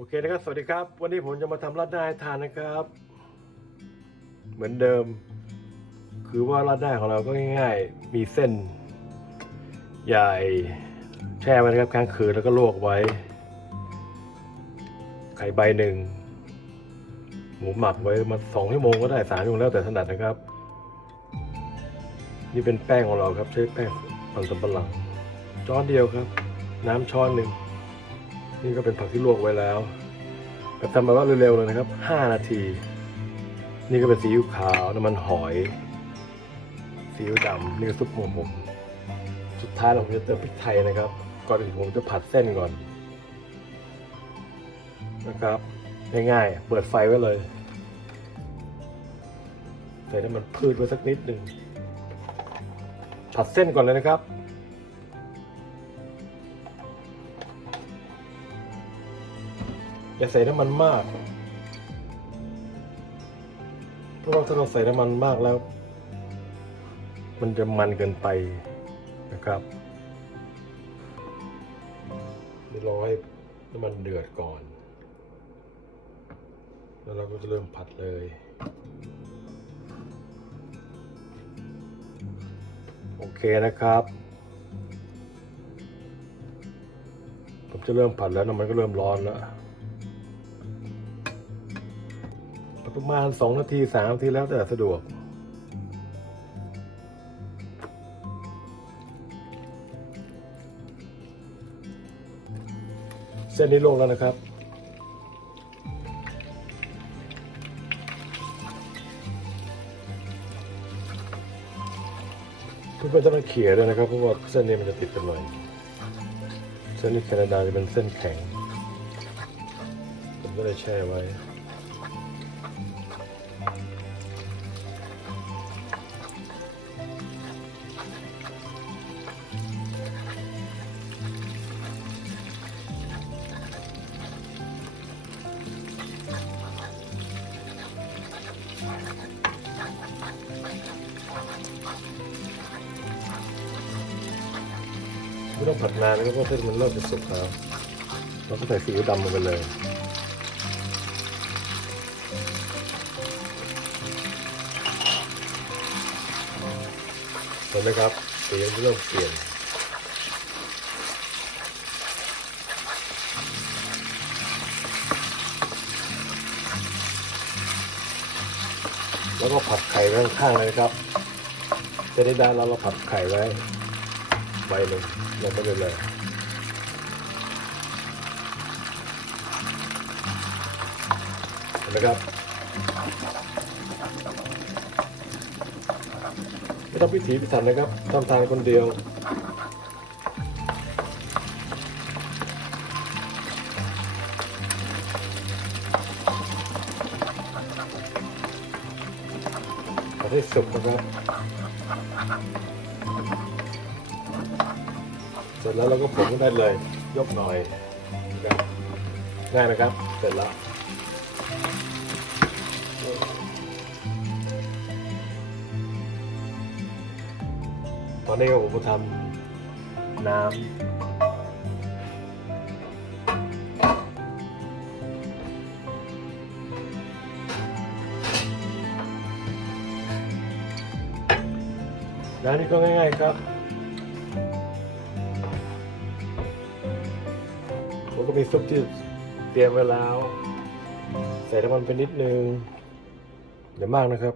โอเคนะครับ สวัสดีครับ วันนี้ผมจะมาทำราดหน้าให้ทานนะครับ เหมือนเดิม คือว่าราดหน้าของเราก็ง่ายๆ มีเส้น ใหญ่แช่ไว้นะครับค้างคืนแล้วก็ลวกไว้ ไข่ใบหนึ่ง หมูหมักไว้มาสองชั่วโมงก็ได้สามชั่วโมงแล้วแต่ถนัดนะครับ นี่เป็นแป้งของเราครับ ใช้แป้งมันสำปะหลังช้อนเดียวครับ น้ำช้อนหนึ่งนี่ก็เป็นผักที่ลวกไว้แล้ว แบบทำมาว่าเร็วๆเลยนะครับ 5 นาที นี่ก็เป็นซีอิ๊วขาวน้ำมันหอยซีอิ๊วดำนี่ก็ซุปหมูผมสุดท้ายเราจะเติมพริกไทยนะครับ ก่อนอื่นผมจะผัดเส้นก่อน นะครับง่ายๆเปิดไฟไว้เลยใส่น้ำมันพืชไว้สักนิดหนึ่งผัดเส้นก่อนเลยนะครับ อย่าใส่น้ำมันมาก เพราะว่าถ้าเราใส่น้ำมันมากแล้ว มันจะมันเกินไปนะครับเดี๋ยวรอให้น้ำมันเดือดก่อน แล้วเราก็จะเริ่มผัดเลยโอเคนะครับ ผมจะเริ่มผัดแล้วน้ำมันก็เริ่มร้อนแล้ว ประมาณสองนาทีสามนาทีแล้วแต่สะดวก เส้นนี้ลงแล้วนะครับเพื่อนๆต้องเขี่ยด้วยนะครับเพราะว่าเส้นนี้มันจะติดกันหน่อยเส้นนี้แคนาดาจะเป็นเส้นแข็ง ผมก็เลยแช่ไว้ ไม่ต้องผัดนานนะครับเพราะเส้นมันเริ่มจะสุกแล้วเราก็ใส่ซีอิ๊วดำลงไปเลยเห็นไหมครับสีมันเริ่มเปลี่ยนแล้วก็ผัดไข่ไว้ข้างๆเลยนะครับ จะได้ด้แล้วเราผัดไข่ไว้ไว้ลง ลงไปเลยเลยเห็นไหมครับไม่ต้องพิถีพิถันนะครับทำทานคนเดียวผัดให้สุกนะครับ เสร็จแล้วเราก็ผงก็ได้เลย ยกหน่อยนะครับง่ายไหมครับ เสร็จแล้วตอนนี้ก็ผมทำน้ำน้ำนี่ก็ง่ายๆครับ ผมก็มีซุปที่เตรียมไว้แล้ว ใส่น้ำมันไปนิดนึงอย่ามากนะครับ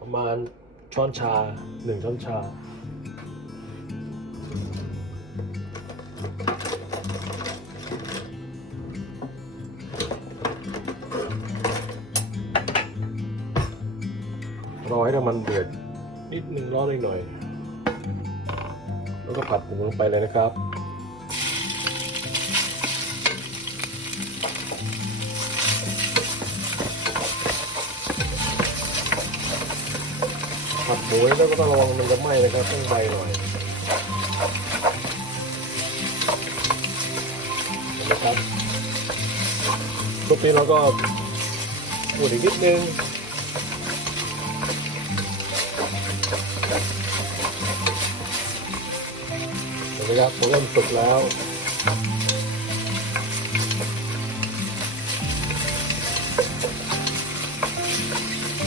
ประมาณช้อนชาหนึ่งช้อนชา รอให้น้ำมันเดือดนิดนึงร้อนอีกหน่อย แล้วก็ผัดหมูลงไปเลยนะครับ ผัดหมูแล้วก็ต้องระวังมันจะไหม้นะครับต้องใบหน่อยนไหมครับทุกทีเราก็พูดอีกนิดนึงเห็นไหมครับผมเริ่มสุกแล้ว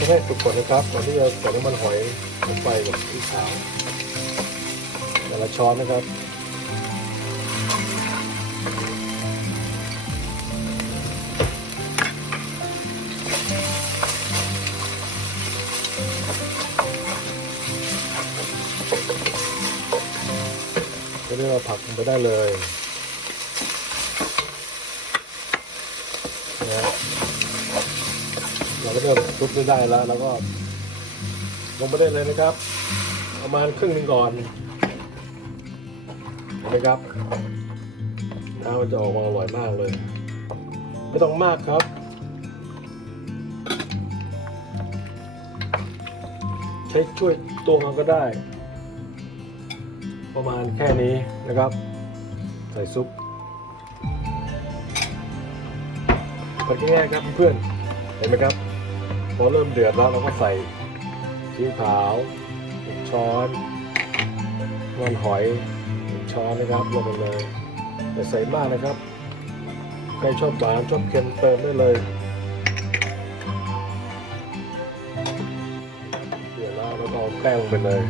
ให้สุกก่อนนะครับก่อนที่จะใส่น้ำมันหอยลงไปกับที่ขาวแต่ละช้อนนะครับก็ได้เราผักลงไปได้เลยนะ เราก็เริ่มซุปได้แล้วแล้วก็ ลงไปได้เลยนะครับ ประมาณครึ่งหนึงก่อนเห็นไหมครับน้ำมันจะออกมาอร่อยมากเลย ไม่ต้องมากครับใช้ช่วยตัวมันก็ได้ ประมาณแค่นี้นะครับ ใส่ซุปผัดง่ายครับเพื่อนเห็นไหมครับ อเริ่มเดือดแล้วเราก็ใส่ซีอิ๊วขาวหนึ่งช้อนมันหอยหนึ่งช้อนนะครับลงไปเลยอย่าใส่มากนะครับใครชอบหวานชอบเค็มเติมได้เลยเดือดแล้วเราก็เอาแป้งไปเลย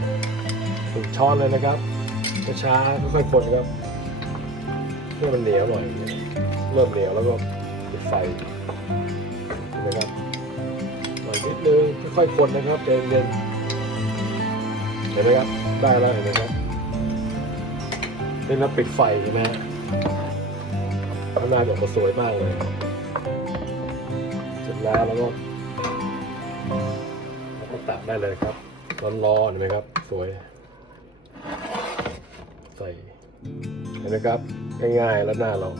หนึ่งช้อนเลยนะครับช้าๆค่อยๆคนครับเพื่อมันเหนียวหน่อยเริ่มเหนียวแล้วก็ปิดไฟนไหมครับ นึงค่อยๆคนนะครับใจเย็นๆเห็นไหมครับ ได้แล้วเห็นไหมครับนี่เราปิดไฟใช่ไหมข้างหน้าออกมาสวยมากเลยเสร็จแล้วแล้วก็เราก็ตักได้เลยครับร้อนๆเห็นไหมครับ สวย ใส่เห็นไหมครับ ง่ายๆแล้วหน้าเรา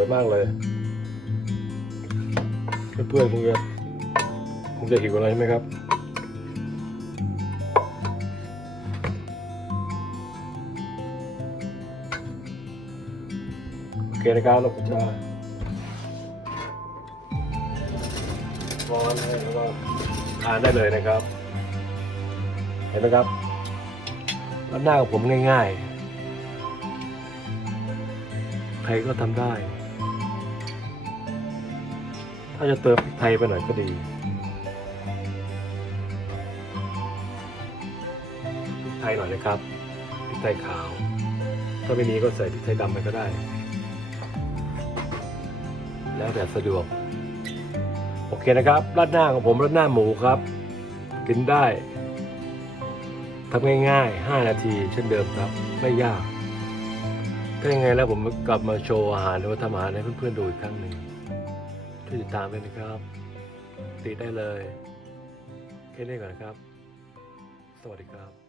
วยมากเลย เพื่อนๆคงจะคงจะหิวอะไรใช่ไหมครับโอเคนะครับเราจะร้อนให้แล้วก็ทานได้เลยนะครับ เห็นไหมครับแล้วหน้าของผมง่ายๆ ใครก็ทำได้ ถ้าจะเติมพริกไทยไปหน่อยก็ดีพริกไทยหน่อยนะครับพริกไทยขาว ถ้าไม่มีก็ใส่พริกไทยดำไปก็ได้ แล้วแต่สะดวก โอเคนะครับราดหน้าของผมราดหน้าหมูครับ กินได้ทำง่ายๆ 5 นาทีเช่นเดิมครับ ไม่ยากถ้ายังไงแล้วผมกลับมาโชว์อาหารหรือว่าทำอาหารให้เพื่อนๆดูอีกครั้งหนึ่ง ติดตามด้วยนะครับติดได้เลย แค่นี้ก่อนนะครับ สวัสดีครับ